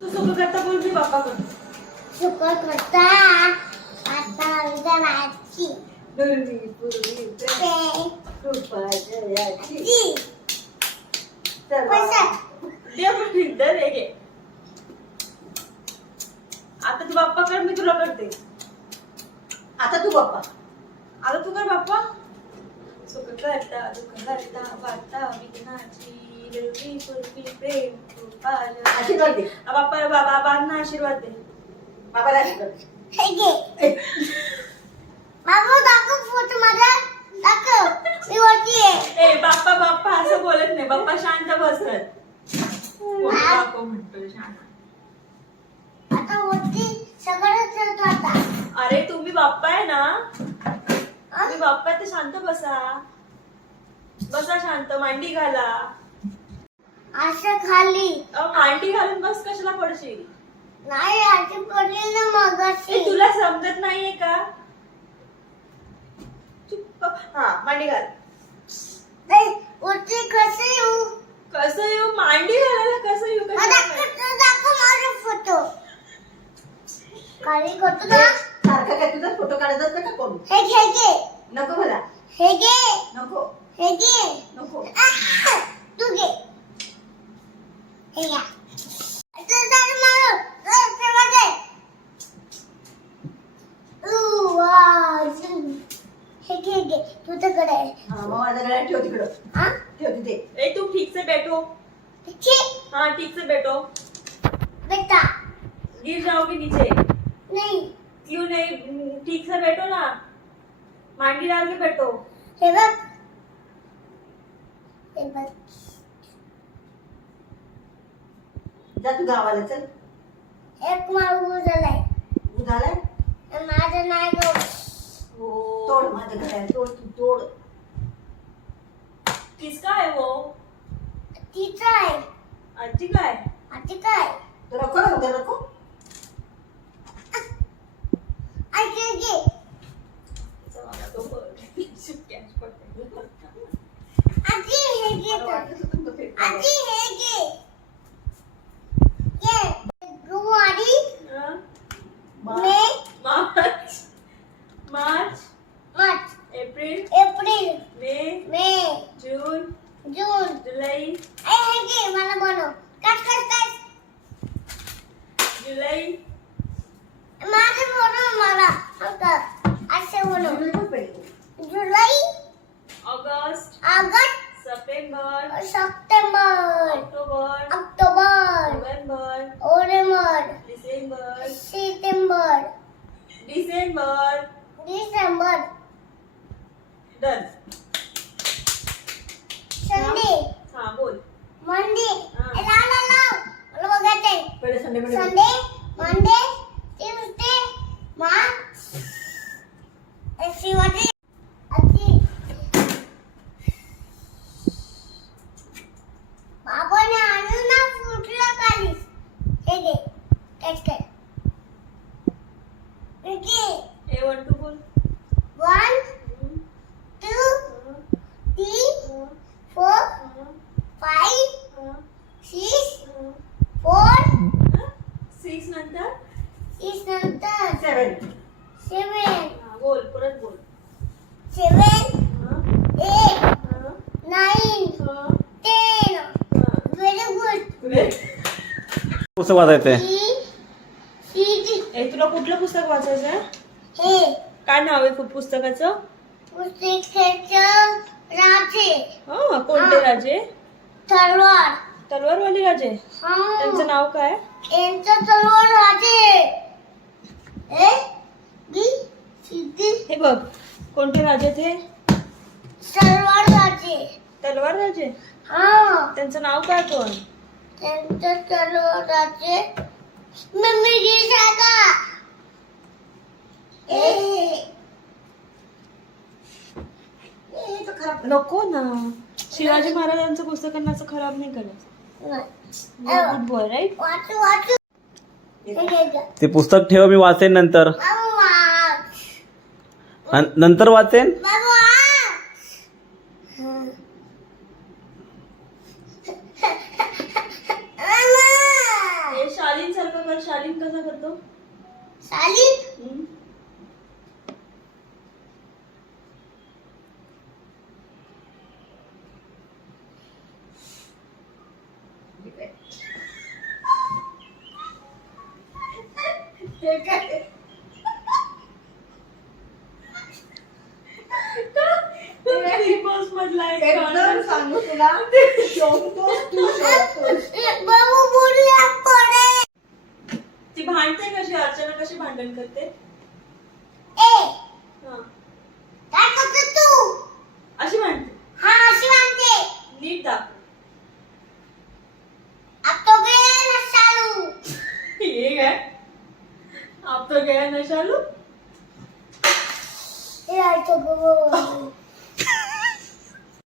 तू सुख करता बोल मी बाप्पा करतो. सुख करता आता उद्या माझी पूर्वी पूर्वी कृपा जयाची जी पैसा दे रे घे. आता तू बाप्पा कर मी तुला करते. आता तू बाप्पा. आता तू कर बाप्पा. सुख करता दुःख करता वार्ता विघ्नाची देवी पूर्वी प्रेम कृपा जयाची. आशीर्वाद दे. बाप्पा बाबांना आशीर्वाद दे. बाबाला आशीर्वाद. हे घे बाबू दाखव फोटो माझा दाखव मी वरती आहे. ए बाप्पा बाप्पा असं बोलत नाही. बाप्पा शांत बसत. बाप्पा म्हणतोय शांत. आता वरती सगळं चलतो आता. अरे तुम्ही बाप्पा आहे ना. तुम्ही बाप्पा ते शांत बसा. बसा शांत. मांडी घाला. असं खाली मांडी घालून बस. कशाला पडशील. नाही अशी पडली ना मगाशी. तुला समजत नाहीये का. चुप. हा मांडी घाल. नाही वरती कसं येऊ. कसं येऊ. मांडी घालायला कसं येऊ. दाखव माझा फोटो खाली करतो ना. सारखं काय तुझा फोटो काढत असतं का कोण. हे घे घे नको मला. हे घे नको हे घे नको. तू घे हे घ्या. आता तर मारू तेव्हा दे. हे घे घे तुझ्याकडे आहे. हा मग माझ्या गळ्यात ठेव तिकडं. हा ठेव तिथे. ए तू ठीक से बैठो. ठीक हाँ ठीक से बैठो. बेटा गिर जाओगे नीचे. नहीं क्यों नहीं. ठीक से बैठो ना. मांडी डाल के बैठो. हे बघ हे बघ जा तू गावाला चल. एक मारू झालाय झालाय. माझं नाही गो. तोड माझ्या गळ्यात. तोड तू तोड. किसका है वो. तिचं आहे. आजी का है. आता काय तो नको ना उद्या नको. ऐक घे चला, तो कॅच पडते. आजी हे घे मला तर. वाटलं होतं तुमचं पेट काढलं. आजी हे घे ये गुवारी हाँ? मे मार्च मार्च मार्च अप्रैल एप्रिल मई मे जून जून जुलाई हे घे मला बनव कट कट कट जुलाई माझं बनव मला आता असे बनव. जुलै पण पहिले. जुलै अगस्त ऑगस्ट सितंबर सप्टेंबर अक्टूबर ऑक्टोबर नवंबर November December September December December done. Sunday हाँ बोल. मंडे हाँ. लाव मला बघायचंय. पहिले संडे मध्ये संडे मंडे ट्यूसडे शिवाजी आजी बाबाने आणून ना फुटलं कालीस. हे घे कट कर हे घे. ए 1 2 बोल. 1 2 3 4 5 6 4 6 नंतर 6 नंतर 7. 7 हाँ, बोल परत बोल. 7 हाँ, 8 हाँ, 9 हाँ, 10 हाँ. Very good. पुस्तक वाचायचंय. ए तुला कुठलं पुस्तक वाचायचं आहे. हे काय नाव आहे पुस्तकाचं. पुस्तकाचं राजे हा कोणते हा. राजे. तलवार. तलवारवाले राजे. त्यांचं नाव काय. यांचं तलवार राजे. ए बी सिद्धी हे बघ कोणते राजे ते. तलवार राजे. तलवार राजे. हा त्यांचं नाव काय पण. त्यांचं तलवार राजे मम्मी जी सांगा. तो खराब. नको ना. शिवाजी महाराजांचं पुस्तकांना असं खराब नाही करायचं. Good boy right. वाचू वाचू हे घे गं. ते पुस्तक ठेव, मी वाचेन नंतर. बाबू वाच. नंतर वाचेन. बाबू वाच. हे शालीन आता कर. शालीन कसा करतो? साली हम्म. हे काय? बिग बॉस मधला एक एकदम सांगू तुला शोधतोस तू शोधतोस. बाबू बोलला पडे. ती भांडते कशी? अर्चना कशी भांडण करते? ए हा. काय करतो तू? अशी भांडते. हा अशी म्हणते. नीट दाखव. अब तो गया ना सालू. ये काय? आप तो गया नशालू. ए आई तो गो.